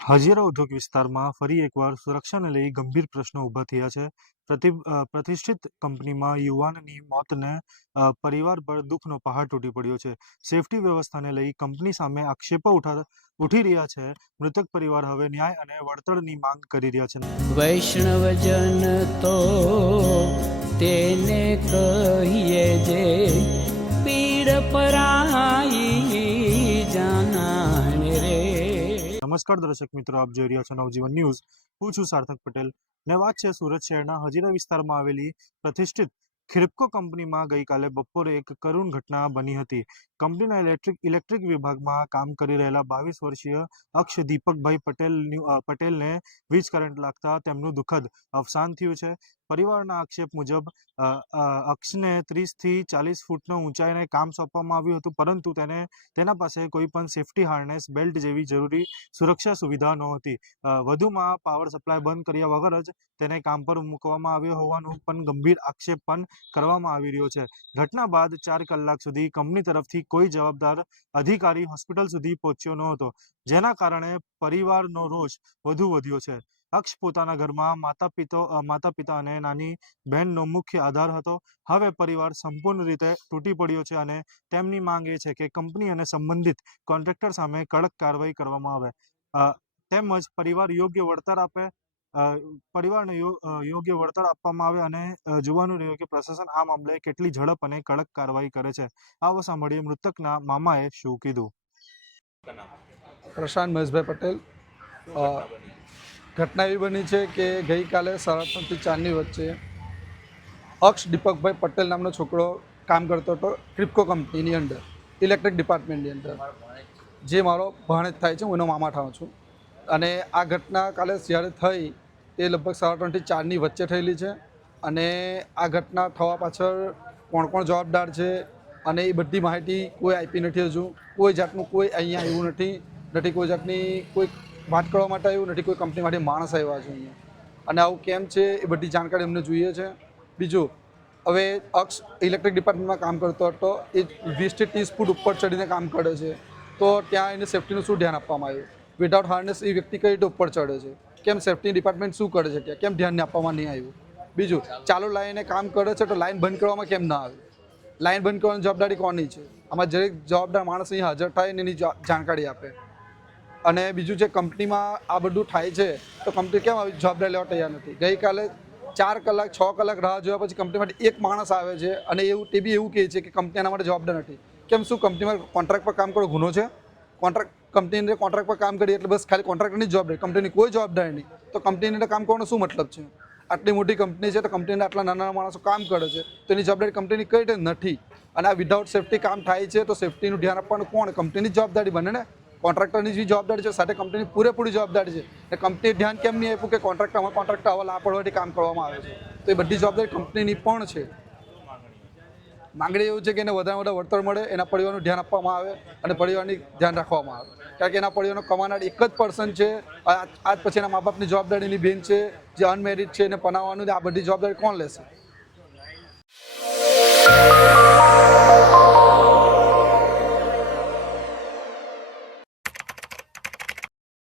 હજીરા ઉદ્યોગ વિસ્તારમાં ફરી એકવાર સુરક્ષાને લઈ ગંભીર પ્રશ્નો ઊભા થયા છે. પ્રતિષ્ઠિત કંપનીમાં યુવાનની મોતને પરિવાર પર દુઃખનો પહાડ તૂટી પડ્યો છે. સેફટી વ્યવસ્થાને લઈ કંપની સામે આક્ષેપો ઉઠી રહ્યા છે. મૃતક પરિવાર હવે ન્યાય અને વળતરની માંગ કરી રહ્યા છે. વૈષ્ણવજન તો તેને કહીએ જે પીડ પરાઈ જાનાને રે. નમસ્કાર દર્શક મિત્રો, આપ જોઈ રહ્યા છો નવજીવન ન્યૂઝ. હું છું સાર્થક પટેલ ને વાત છે સુરત શહેરના હજીરા વિસ્તારમાં આવેલી પ્રતિષ્ઠિત ખિડકો કંપનીમાં ગઈકાલે બપોરે એક કરુણ ઘટના બની હતી. કંપનીના ઇલેક્ટ્રિક વિભાગમાં કામ કરી રહેલા 22 વર્ષીય અક્ષ દીપકભાઈ પટેલને વીજ કરંટ લાગતા તેમનું દુઃખદ અવસાન થયું છે. પરિવારના આક્ષેપ મુજબ અક્ષને 30 થી 40 ફૂટનો ઊંચાઈને કામ સોંપવામાં આવ્યું હતું, પરંતુ તેના પાસે કોઈ પણ સેફટી હાર્નેસ, બેલ્ટ જેવી જરૂરી સુરક્ષા સુવિધા નહોતી. વધુમાં પાવર સપ્લાય બંધ કર્યા વગર જ તેને કામ પર મૂકવામાં આવ્યો હોવાનું પણ ગંભીર આક્ષેપ પણ કરવામાં આવી રહ્યો છે. ઘટના બાદ 4 કલાક સુધી કંપની તરફથી કોઈ જવાબદાર અધિકારી હોસ્પિટલ સુધી પહોંચ્યો નહોતો, જેના કારણે પરિવારનો રોષ વધુ વધ્યો છે. અક્ષ પોતાના ઘરમાં માતા પિતા અને નાની બહેનનો મુખ્ય આધાર હતો. હવે પરિવાર સંપૂર્ણ રીતે તૂટી પડ્યો છે અને તેમની માંગ એ છે કે કંપની અને સંબંધિત કોન્ટ્રાક્ટર સામે કડક કાર્યવાહી કરવામાં આવે, તેમજ પરિવારને યોગ્ય વળતર આપવામાં આવે અને જોવાનું રહ્યું કે પ્રશાસન આ મામલે કેટલી ઝડપ અને કડક કાર્યવાહી કરે છે. આવો સાંભળીએ મૃતકના મામાએ શું કીધું. પ્રશાંત મહેશભાઈ પટેલ. ઘટના એવી બની છે કે ગઈકાલે 3:30 થી 4ની વચ્ચે અક્ષ દીપકભાઈ પટેલ નામનો છોકરો કામ કરતો હતો ક્રિપ્કો કંપનીની અંદર, ઇલેક્ટ્રિક ડિપાર્ટમેન્ટની અંદર, જે મારો ભાણેજ થાય છે. હું એનો મામા થાઉં છું. અને આ ઘટના કાલે જ્યારે થઈ તે લગભગ 3:30 થી 4ની વચ્ચે થયેલી છે. અને આ ઘટના થવા પાછળ કોણ જવાબદાર છે અને એ બધી માહિતી કોઈ આપી નથી. હજુ કોઈ જાતનું કોઈ અહીંયા આવ્યું નથી કોઈ જાતની કોઈ વાત કરવા માટે આવ્યું નથી, કોઈ કંપની માટે માણસ આવ્યા છે અહીંયા. અને આવું કેમ છે એ બધી જાણકારી અમને જોઈએ છે. બીજું, હવે અક્ષ ઇલેક્ટ્રિક ડિપાર્ટમેન્ટમાં કામ કરતો હતો. એ 20 થી 30 ફૂટ ઉપર ચડીને કામ કરે છે, તો ત્યાં એને સેફ્ટીનું શું ધ્યાન આપવામાં આવ્યું? વિધાઉટ હાર્નેસ એ વ્યક્તિ કઈ રીતે ઉપર ચડે છે? કેમ સેફ્ટી ડિપાર્ટમેન્ટ શું કરે છે? કેમ ધ્યાન આપવામાં નહીં આવ્યું? બીજું, ચાલુ લાઈને કામ કરે છે તો લાઈન બંધ કરવામાં કેમ ના આવે? લાઈન બંધ કરવાની જવાબદારી કોની છે? આમાં દરેક જવાબદાર માણસ અહીં હાજર થાય ને એની જાણકારી આપે. અને બીજું, જે કંપનીમાં આ બધું થાય છે તો કંપની કેમ આવી જવાબદારી લેવા તૈયાર નથી? ગઈકાલે 4 કલાક 6 કલાક રાહ જોયા પછી કંપની માટે એક માણસ આવે છે અને તે બી એવું કહે છે કે કંપની એના માટે જવાબદાર નથી. કેમ? શું કંપનીમાં કોન્ટ્રાક્ટ પર કામ કરો ગુનો છે? કંપનીની કોન્ટ્રાક્ટ પર કામ કરીએ એટલે બસ ખાલી કોન્ટ્રાક્ટરની જ જવાબદારી, કંપનીની કોઈ જવાબદારી નહીં? તો કંપનીની અંદર કામ કરવાનો શું મતલબ છે? આટલી મોટી કંપની છે તો કંપનીના આટલા નાના માણસો કામ કરે છે, તો એની જવાબદારી કંપનીની કઈ રીતે નથી? અને આ વિધાઉટ સેફ્ટી કામ થાય છે તો સેફ્ટીનું ધ્યાન આપવાનું કોણ? કંપનીની જવાબદારી બને ને. કોન્ટ્રાક્ટરની જે જવાબદારી છે સાથે કંપનીની પૂરેપૂરી જવાબદારી છે. અને કંપનીએ ધ્યાન કેમ નહીં આપ્યું કે કોન્ટ્રાક્ટર આવા લાપરવાહીથી કામ કરવામાં આવે છે? તો એ બધી જવાબદારી કંપનીની પણ છે. માંગણી એવું છે કે એને વધારે વળતર મળે, એના પરિવારનું ધ્યાન આપવામાં આવે અને પરિવારની ધ્યાન રાખવામાં આવે. કારણ કે એના પરિવારનો કમાનાર એક જ પર્સન છે. આજ પછી એના મા બાપની જવાબદારીની બેન છે જે અનમેરિડ છે, એને પનાવવાનું, આ બધી જવાબદારી કોણ લેશે?